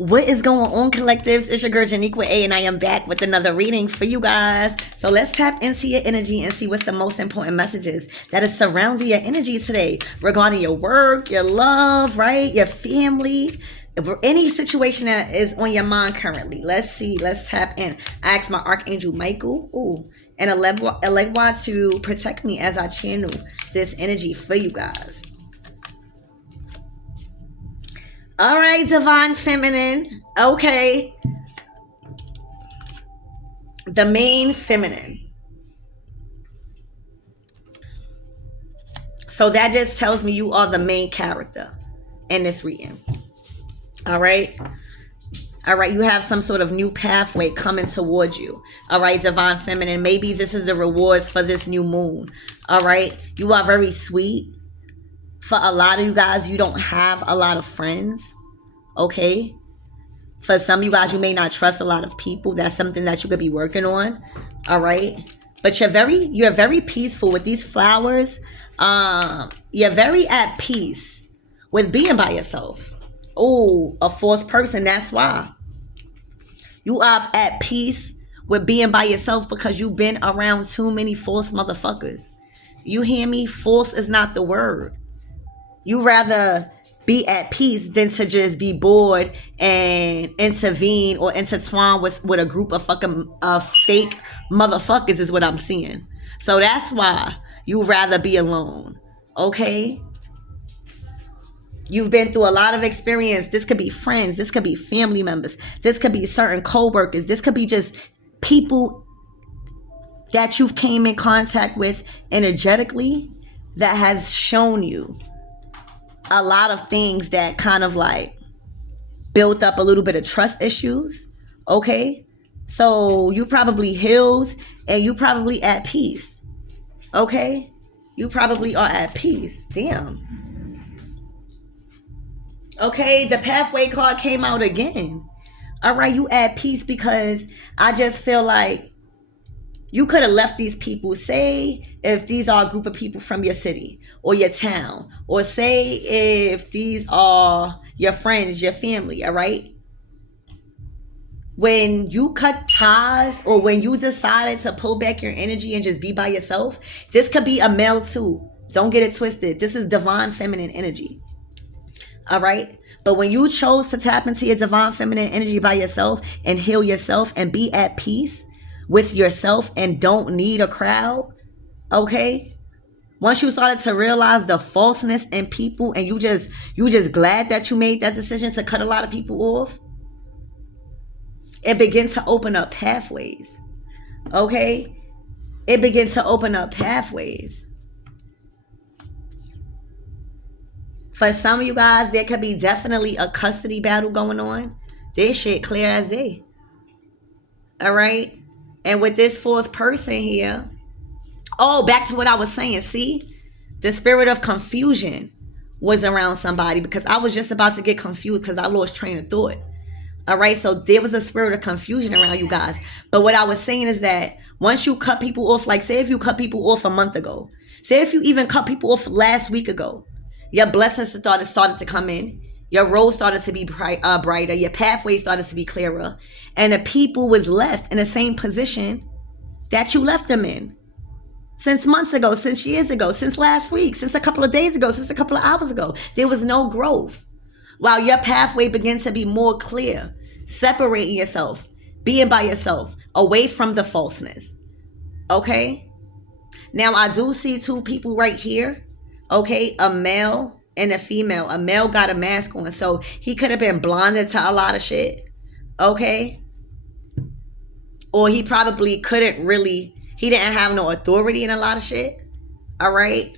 What is going on, collectives? It's your girl Janiqua A, and I am back with another reading for you guys. So let's tap into your energy and see what's the most important messages that is surrounding your energy today regarding your work, your love, right? Your family, any situation that is on your mind currently. Let's see. Let's tap in. I asked my Archangel Michael, and Elegwa to protect me as I channel this energy for you guys. All right, Divine Feminine. Okay. The main feminine. So that just tells me you are the main character in this reading. All right. All right, you have some sort of new pathway coming towards you. All right, Divine Feminine. Maybe this is the rewards for this new moon. All right. You are very sweet. For a lot of you guys, you don't have a lot of friends. Okay. For some of you guys, you may not trust a lot of people. That's something that you could be working on. All right. But you're very peaceful with these flowers. You're very at peace with being by yourself. Oh, a false person. That's why. You are at peace with being by yourself because you've been around too many false motherfuckers. You hear me? False is not the word. You rather be at peace than to just be bored and intervene or intertwine with a group of fucking fake motherfuckers is what I'm seeing. So that's why you rather be alone. Okay? You've been through a lot of experience. This could be friends. This could be family members. This could be certain co-workers. This could be just people that you've came in contact with energetically that has shown you a lot of things that kind of like built up a little bit of trust issues. Okay. So you probably healed and you probably at peace. Okay. You probably are at peace. Damn. Okay. The pathway card came out again. All right. You at peace because I just feel like you could have left these people, say if these are a group of people from your city or your town, or say if these are your friends, your family, all right? When you cut ties or when you decided to pull back your energy and just be by yourself, this could be a male too. Don't get it twisted. This is divine feminine energy. All right? But when you chose to tap into your divine feminine energy by yourself and heal yourself and be at peace with yourself and don't need a crowd, okay? Once you started to realize the falseness in people and you just glad that you made that decision to cut a lot of people off, it begins to open up pathways, okay? It begins to open up pathways. For some of you guys, there could be definitely a custody battle going on. This shit clear as day. All right? And with this fourth person here, back to what I was saying. See, the spirit of confusion was around somebody because I was just about to get confused because I lost train of thought. All right, so there was a spirit of confusion around you guys. But what I was saying is that once you cut people off, like say if you cut people off a month ago, say if you even cut people off last week ago, your blessings started to come in. Your road started to be brighter. Your pathway started to be clearer. And the people was left in the same position that you left them in. Since months ago, since years ago, since last week, since a couple of days ago, since a couple of hours ago. There was no growth. While your pathway began to be more clear. Separating yourself. Being by yourself. Away from the falseness. Okay? Now, I do see two people right here. Okay? A male and a female. A male got a mask on, so he could have been blinded to a lot of shit. Okay? Or he probably couldn't really, he didn't have no authority in a lot of shit. All right?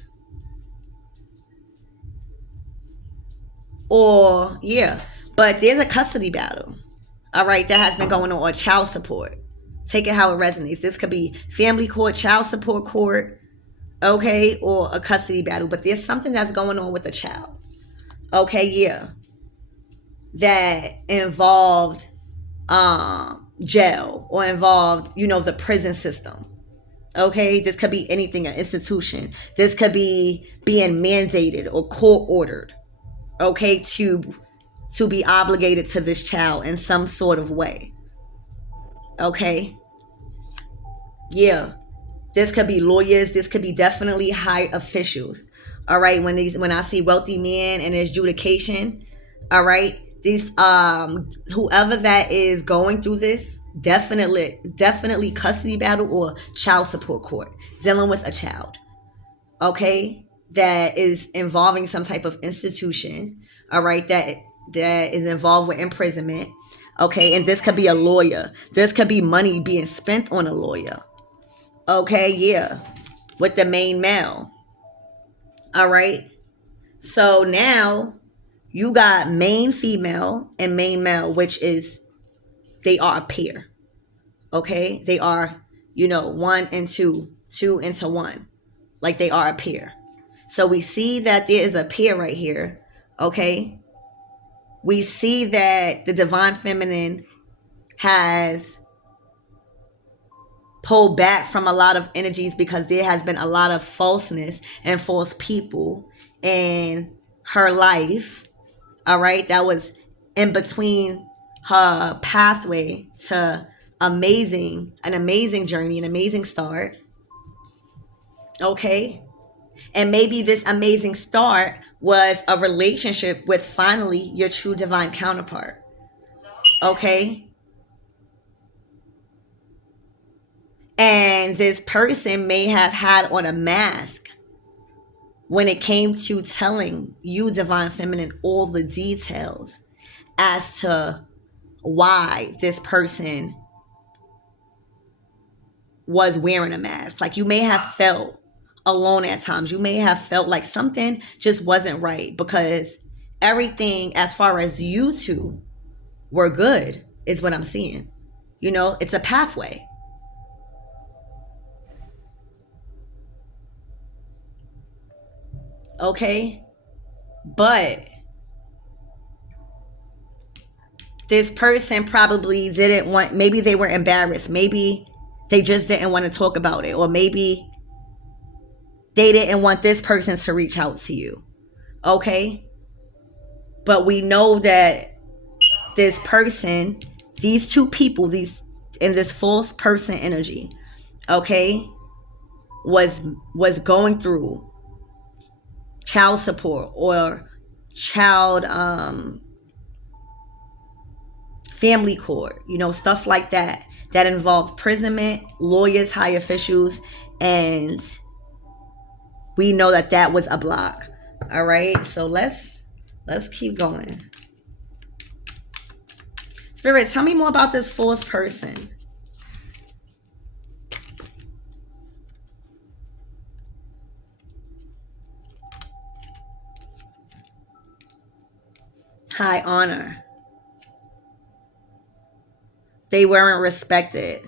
Or, yeah. But there's a custody battle. All right? That has been going on. Or child support. Take it how it resonates. This could be family court, child support court. Okay, or a custody battle, but there's something that's going on with a child. Okay, yeah, that involved jail or involved, the prison system. Okay, this could be anything, an institution. This could be being mandated or court ordered. Okay, to to be obligated to this child in some sort of way. Okay? Yeah. This could be lawyers. This could be definitely high officials. All right. When I see wealthy men and adjudication, all right, these whoever that is going through this, definitely custody battle or child support court, dealing with a child. Okay, that is involving some type of institution. All right, that is involved with imprisonment. Okay, and this could be a lawyer. This could be money being spent on a lawyer. Okay, yeah, with the main male. All right. So now you got main female and main male, which is they are a pair. Okay, they are, one and two into one, like they are a pair. So we see that there is a pair right here. Okay, we see that the divine feminine has pull back from a lot of energies because there has been a lot of falseness and false people in her life. All right, that was in between her pathway to an amazing journey, an amazing start. Okay, and maybe this amazing start was a relationship with finally your true divine counterpart. Okay, and this person may have had on a mask when it came to telling you, divine feminine, all the details as to why this person was wearing a mask. Like, you may have felt alone at times. You may have felt like something just wasn't right because everything as far as you two were good is what I'm seeing. It's a pathway. Okay, but this person probably didn't want, maybe they were embarrassed, maybe they just didn't want to talk about it, or maybe they didn't want this person to reach out to you. Okay, but we know that this person, these two people, these in this false person energy, okay, was going through child support or child family court, stuff like that involved imprisonment, lawyers, high officials, and we know that was a block. All right, so let's keep going. Spirit, tell me more about this false person. High honor. They weren't respected.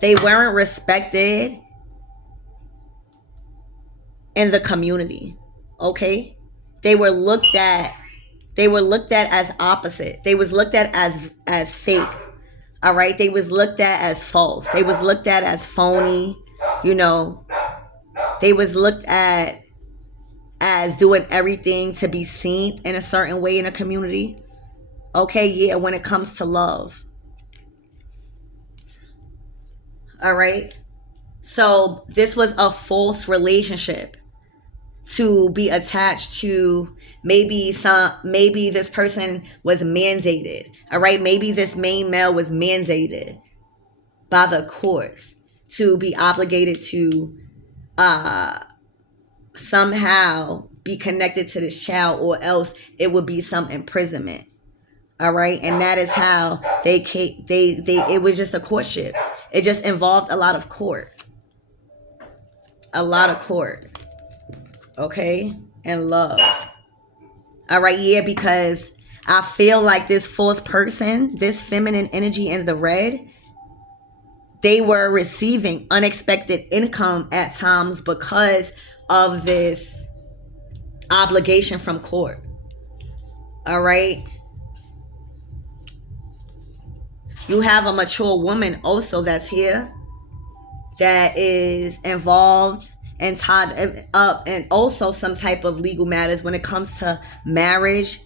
They weren't respected in the community. Okay? They were looked at as opposite. They was looked at as fake. All right? They was looked at as false. They was looked at as phony. They was looked at as doing everything to be seen in a certain way in a community. Okay, yeah, when it comes to love. All right? So this was a false relationship to be attached to. Maybe this person was mandated. All right? Maybe this main male was mandated by the courts to be obligated to somehow be connected to this child, or else it would be some imprisonment. All right, and that is how they it was just a courtship. It just involved a lot of court. Okay, and love. All right, yeah, because I feel like this false person, this feminine energy in the red, they were receiving unexpected income at times because of this obligation from court. All right. You have a mature woman also that's here that is involved and tied up, and also some type of legal matters when it comes to marriage,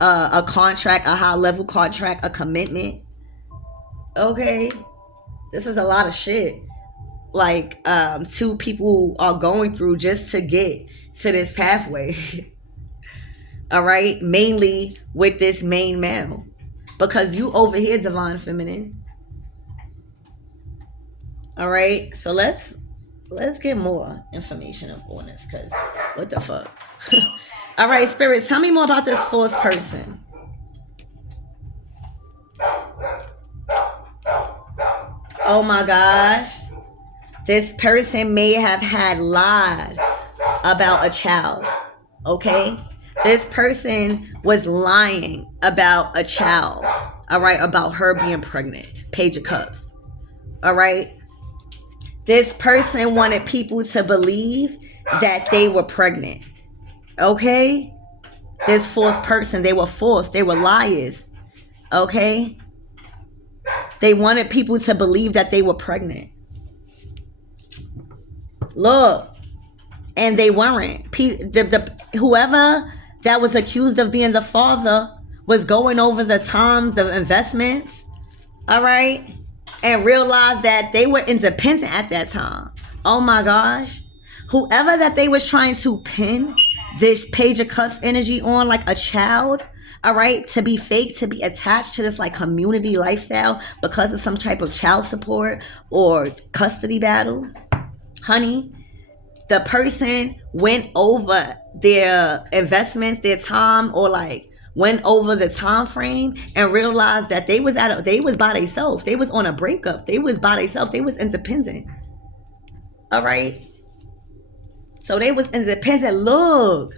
a contract, a high level contract, a commitment. Okay, this is a lot of shit. Like, two people are going through just to get to this pathway. All right, mainly with this main male, because you over here, divine feminine. All right, so let's get more information on this, because what the fuck. All right, spirit, tell me more about this fourth person. Oh my gosh, this person may have had lied about a child. Okay, this person was lying about a child. All right, about her being pregnant. Page of Cups. All right, this person wanted people to believe that they were pregnant. Okay, this fourth person, they were false, they were liars. Okay, they wanted people to believe that they were pregnant. Look, and they weren't. Whoever that was accused of being the father was going over the terms of investments, all right, and realized that they were independent at that time. Oh my gosh. Whoever that they was trying to pin this Page of Cups energy on, like a child, all right, to be fake, to be attached to this like community lifestyle because of some type of child support or custody battle, honey, the person went over their investments, their time, or like went over the time frame and realized that they was by themselves. They was on a breakup. They was by themselves. They was independent. All right. So they was independent. Look,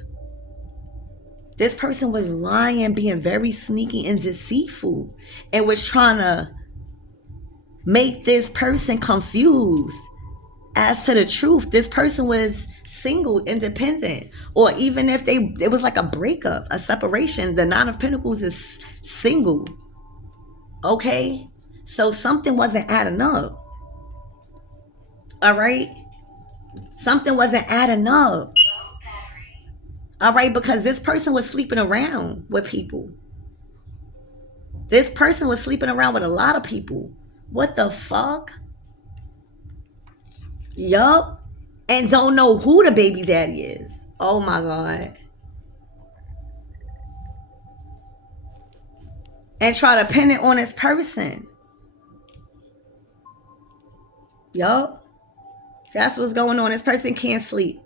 this person was lying, being very sneaky and deceitful, and was trying to make this person confused as to the truth. This person was single, independent, or even if it was like a breakup, a separation. The Nine of Pentacles is single. Okay, so something wasn't adding up. All right, something wasn't adding up. All right, because this person was sleeping around with people. This person was sleeping around with a lot of people. What the fuck? Yup. And don't know who the baby daddy is. Oh my God. And try to pin it on this person. Yup. That's what's going on. This person can't sleep.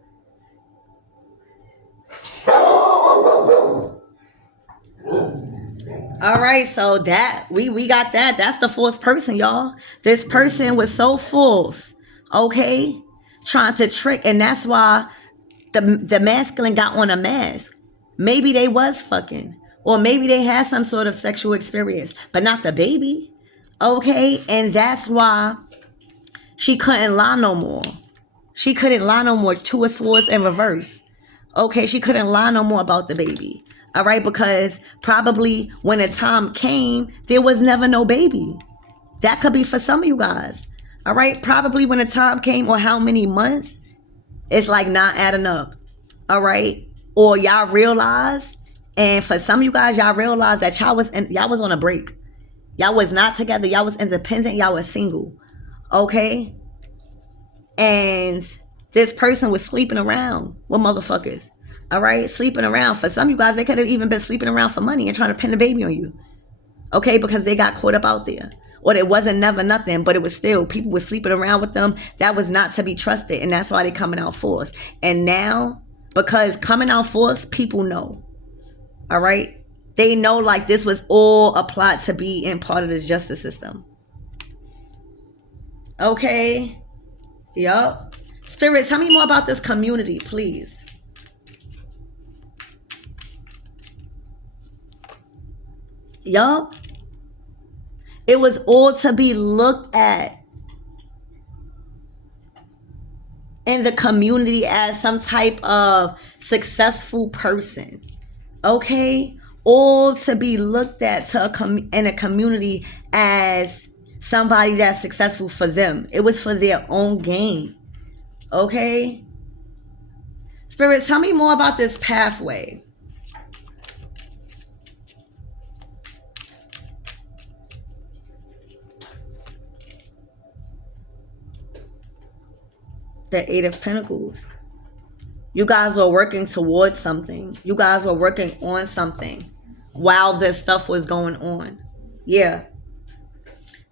All right, so that we got that. That's the fourth person, y'all. This person was so false, okay, trying to trick, and that's why the masculine got on a mask. Maybe they was fucking, or maybe they had some sort of sexual experience, but not the baby, okay, and that's why she couldn't lie no more. She couldn't lie no more. Two of Swords in reverse. Okay, she couldn't lie no more about the baby. All right, because probably when the time came, there was never no baby. That could be for some of you guys. All right, probably when the time came, or how many months, it's like not adding up. All right, or y'all realize, and for some of you guys, y'all realize that y'all was on a break. Y'all was not together. Y'all was independent. Y'all was single. Okay, and this person was sleeping around with motherfuckers. All right, sleeping around. For some of you guys, they could have even been sleeping around for money and trying to pin the baby on you. Okay, because they got caught up out there. Or it wasn't never nothing, but it was still, people were sleeping around with them. That was not to be trusted, and that's why they coming out forth. And now, because coming out forth, people know. All right, they know like this was all a plot to be in part of the justice system. Okay, yup. Spirit, tell me more about this community, please. Yup. It was all to be looked at in the community as some type of successful person. Okay? All to be looked at in a community as somebody that's successful for them. It was for their own gain. Okay? Spirit, tell me more about this pathway. The Eight of Pentacles. You guys were working towards something. You guys were working on something while this stuff was going on. Yeah.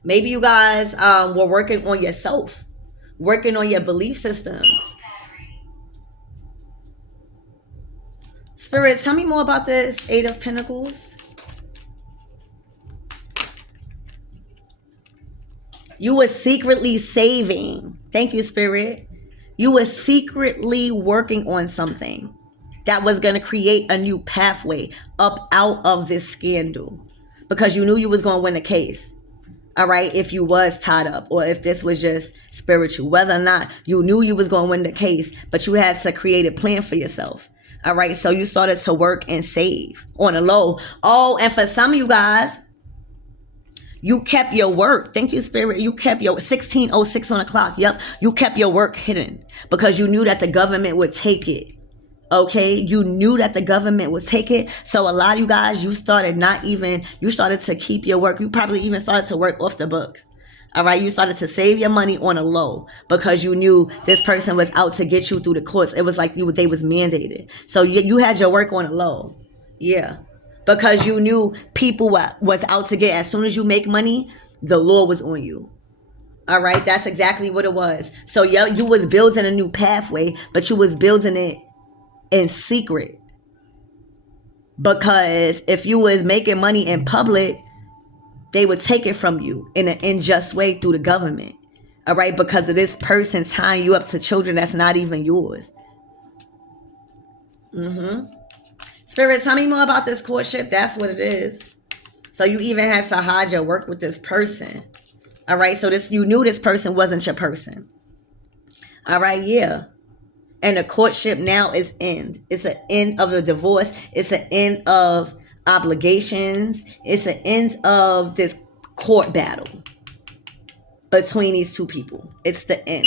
Maybe you guys were working on yourself, working on your belief systems. Spirit, tell me more about this Eight of Pentacles. You were secretly saving. Thank you, Spirit. You were secretly working on something that was going to create a new pathway up out of this scandal because you knew you was going to win the case. All right, if you was tied up or if this was just spiritual, whether or not you knew you was going to win the case, but you had to create a plan for yourself. All right, so you started to work and save on a low. Oh, and for some of you guys, you kept your work. Thank you, Spirit. You kept your 16:06 on the clock. Yep, you kept your work hidden because you knew that the government would take it. Okay, you knew that the government would take it. So a lot of you guys, you started to keep your work. You probably even started to work off the books. All right, you started to save your money on a low because you knew this person was out to get you through the courts. It was like they was mandated. So you had your work on a low. Yeah, because you knew people was out to get. As soon as you make money, the law was on you. All right, that's exactly what it was. So you was building a new pathway, but you was building it in secret, because if you was making money in public, they would take it from you in an unjust way through the government. All right, because of this person tying you up to children that's not even yours. Spirit, tell me more about this courtship. That's what it is. So you even had to hide your work with this person. All right, so you knew this person wasn't your person. All right, yeah. And the courtship now is end. It's an end of the divorce. It's an end of obligations. It's an end of this court battle between these two people. It's the end.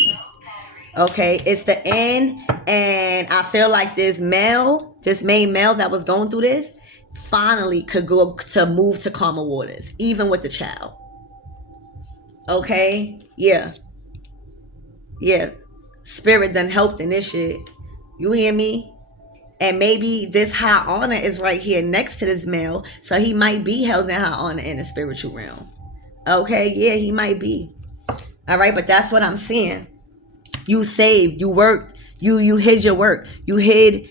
Okay, it's the end. And I feel like this main male that was going through this, finally could go to move to calmer waters, even with the child. Okay, yeah. Yeah. Spirit done helped in this shit. You hear me? And maybe this high honor is right here next to this male. So he might be held in high honor in the spiritual realm. Okay, yeah, he might be. All right, but that's what I'm seeing. You saved, you worked, you hid your work. You hid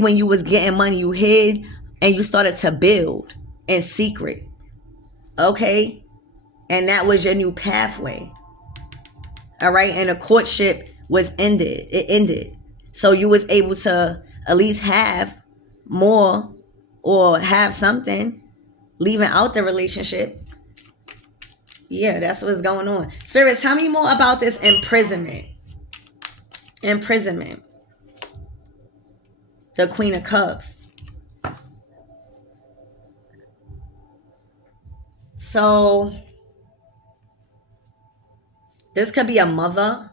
when you was getting money. You hid and you started to build in secret. Okay? And that was your new pathway. All right, and the courtship was ended. It ended. So you was able to at least have more or have something, leaving out the relationship. Yeah, that's what's going on. Spirit, tell me more about this imprisonment. Imprisonment. The Queen of Cups. So this could be a mother.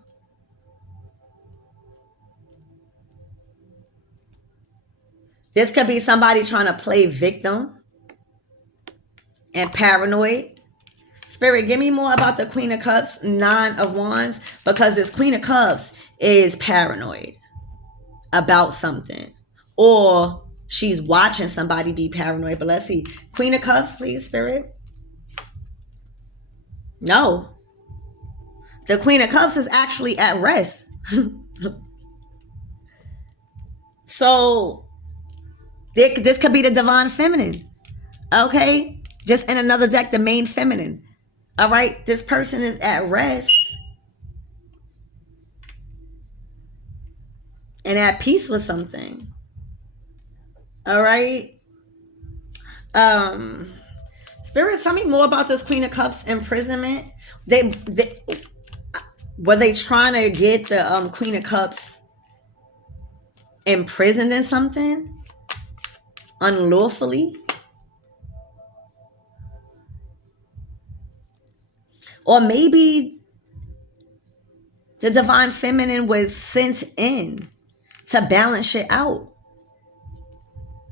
This could be somebody trying to play victim and paranoid. Spirit, give me more about the Queen of Cups, Nine of Wands, because this Queen of Cups is paranoid about something. Or she's watching somebody be paranoid. But let's see. Queen of Cups, please, Spirit. No. The Queen of Cups is actually at rest. So this could be the divine feminine. Okay? Just in another deck, the main feminine. All right? This person is at rest and at peace with something. All right? Spirit, tell me more about this Queen of Cups imprisonment. Were they trying to get the Queen of Cups imprisoned in something unlawfully? Or maybe the divine feminine was sent in to balance shit out.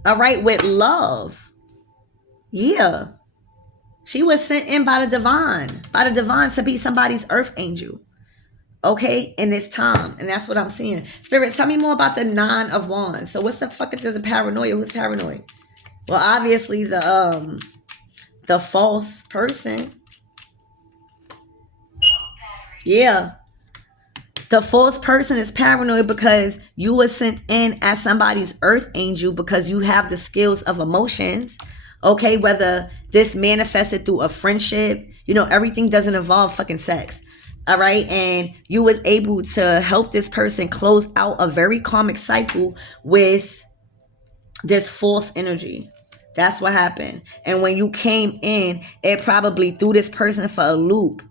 All right, with love. Yeah. She was sent in by the divine to be somebody's earth angel. Okay, in this time. And that's what I'm seeing. Spirit, tell me more about the 9 of Wands. So what's the fuck is the paranoia? Who's paranoid? Well, obviously the false person. Yeah. The false person is paranoid because you were sent in as somebody's earth angel because you have the skills of emotions. Okay, whether this manifested through a friendship, everything doesn't involve fucking sex. All right, and you was able to help this person close out a very karmic cycle with this false energy. That's what happened. And when you came in, it probably threw this person for a loop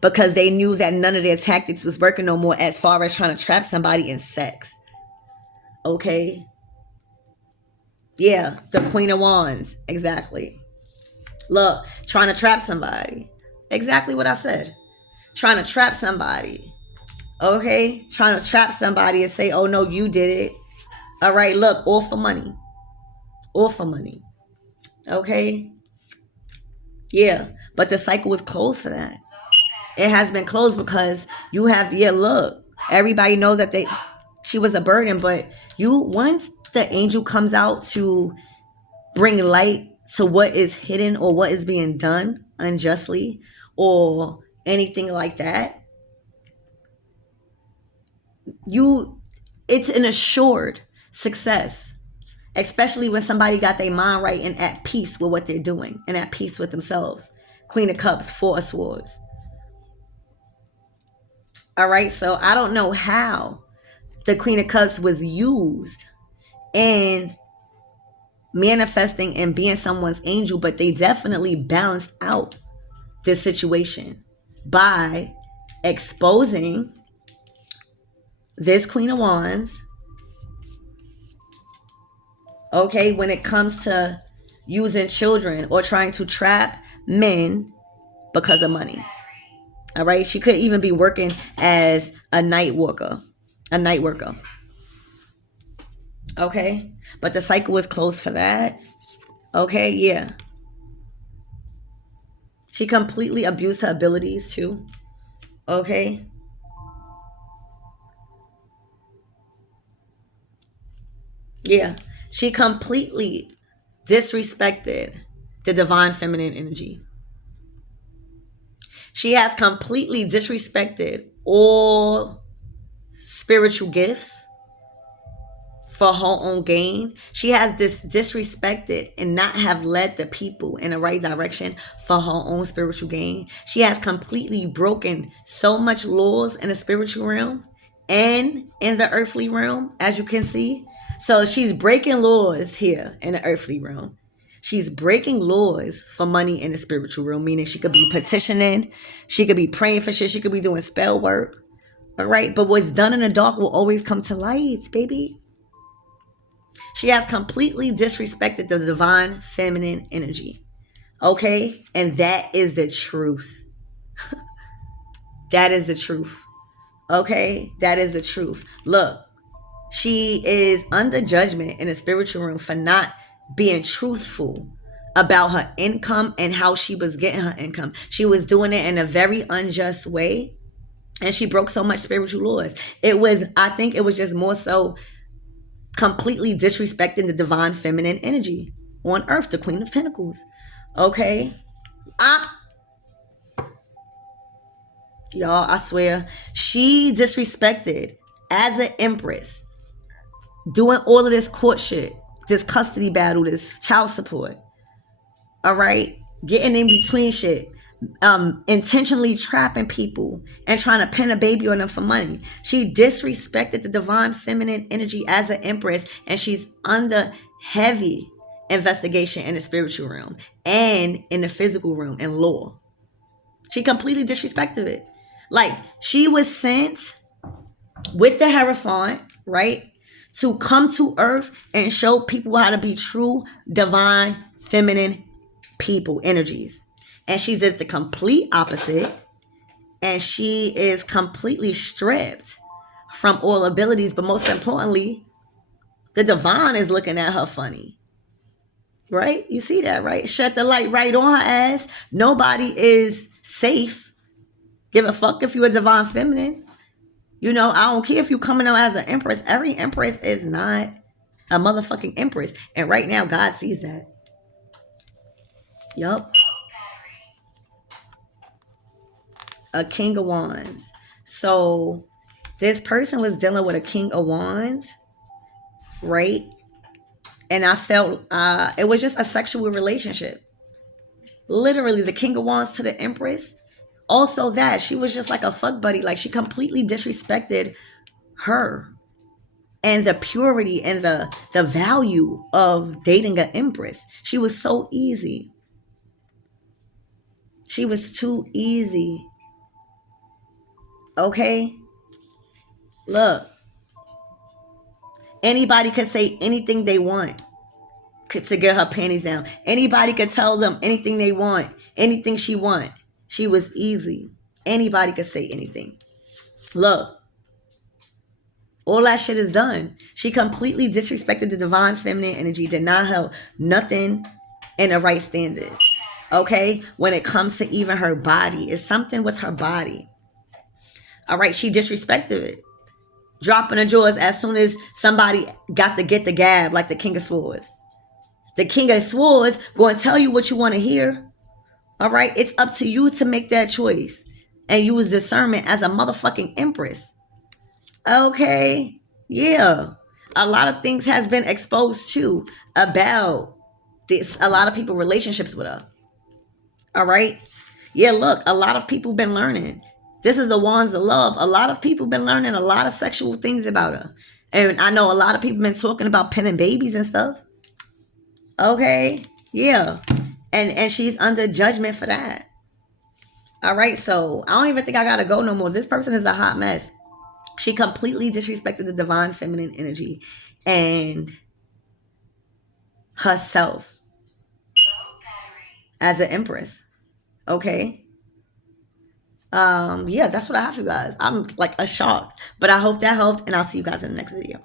because they knew that none of their tactics was working no more as far as trying to trap somebody in sex. Okay? Yeah, the Queen of Wands. Exactly. Look, trying to trap somebody. Exactly what I said. Trying to trap somebody. Okay? Trying to trap somebody and say, oh no, you did it. All right, look, all for money. All for money. Okay? Yeah, but the cycle is closed for that. It has been closed because you have, look, everybody knows that she was a burden, but once the angel comes out to bring light to what is hidden or what is being done unjustly or anything like that, it's an assured success, especially when somebody got their mind right and at peace with what they're doing and at peace with themselves. Queen of Cups, 4 of Swords. All right, so I don't know how the Queen of Cups was used in manifesting and being someone's angel, but they definitely balanced out this situation by exposing this Queen of Wands. Okay, when it comes to using children or trying to trap men because of money. All right, she could even be working as a night worker. Okay, but the cycle was closed for that. Okay, yeah. She completely abused her abilities too. Okay. Yeah. She completely disrespected the divine feminine energy. She has completely disrespected all spiritual gifts for her own gain. She has disrespected and not have led the people in the right direction for her own spiritual gain. She has completely broken so much laws in the spiritual realm and in the earthly realm, as you can see. So she's breaking laws here in the earthly realm. She's breaking laws for money in the spiritual realm, meaning she could be petitioning, she could be praying for shit, she could be doing spell work. All right, but what's done in the dark will always come to light, baby. She has completely disrespected the divine feminine energy. Okay? And that is the truth. That is the truth. Okay? That is the truth. Look, she is under judgment in the spiritual realm for not being truthful about her income and how she was getting her income. She was doing it in a very unjust way. And she broke so much spiritual laws. I think it was just more so completely disrespecting the divine feminine energy on earth, the Queen of Pentacles. Okay? Y'all, I swear, she disrespected as an empress, doing all of this court shit, this custody battle, this child support. All right? Getting in between shit. Intentionally trapping people and trying to pin a baby on them for money. She disrespected the divine feminine energy as an empress, and she's under heavy investigation in the spiritual realm and in the physical realm and law. She completely disrespected it. Like, she was sent with the Hierophant, right, to come to earth and show people how to be true divine feminine people energies. And she did the complete opposite. And she is completely stripped from all abilities, but most importantly, the divine is looking at her funny. Right? You see that, right? Shut the light right on her ass. Nobody is safe. Give a fuck if you're a divine feminine. You know, I don't care if you coming out as an empress. Every empress is not a motherfucking empress. And right now, God sees that. Yup. A king of wands. So this person was dealing with a king of wands, right? And I felt it was just a sexual relationship. Literally, the king of wands to the empress. Also, that she was just like a fuck buddy. Like she completely disrespected her and the purity and the value of dating an empress. She was so easy. She was too easy. Okay? Look, anybody could say anything they want to get her panties down. Anybody could tell them anything they want, anything she want. She was easy. Anybody could say anything. Look, all that shit is done. She completely disrespected the divine feminine energy, did not help nothing in the right standards. Okay? When it comes to even her body, it's something with her body. All right, she disrespected it. Dropping her jaws as soon as somebody got to get the gab, like the King of Swords. The King of Swords going to tell you what you want to hear. All right, it's up to you to make that choice and use discernment as a motherfucking empress. Okay, yeah, a lot of things has been exposed too about this. A lot of people relationships with her. All right, yeah. Look, a lot of people been learning. This is the wands of love. A lot of people been learning a lot of sexual things about her, and I know a lot of people been talking about pinning babies and stuff. Okay, yeah, and she's under judgment for that. All right, so I don't even think I gotta go no more. This person is a hot mess. She completely disrespected the divine feminine energy and herself as an empress. Okay. Yeah, that's what I have for you guys. I'm like a shock. But I hope that helped, and I'll see you guys in the next video.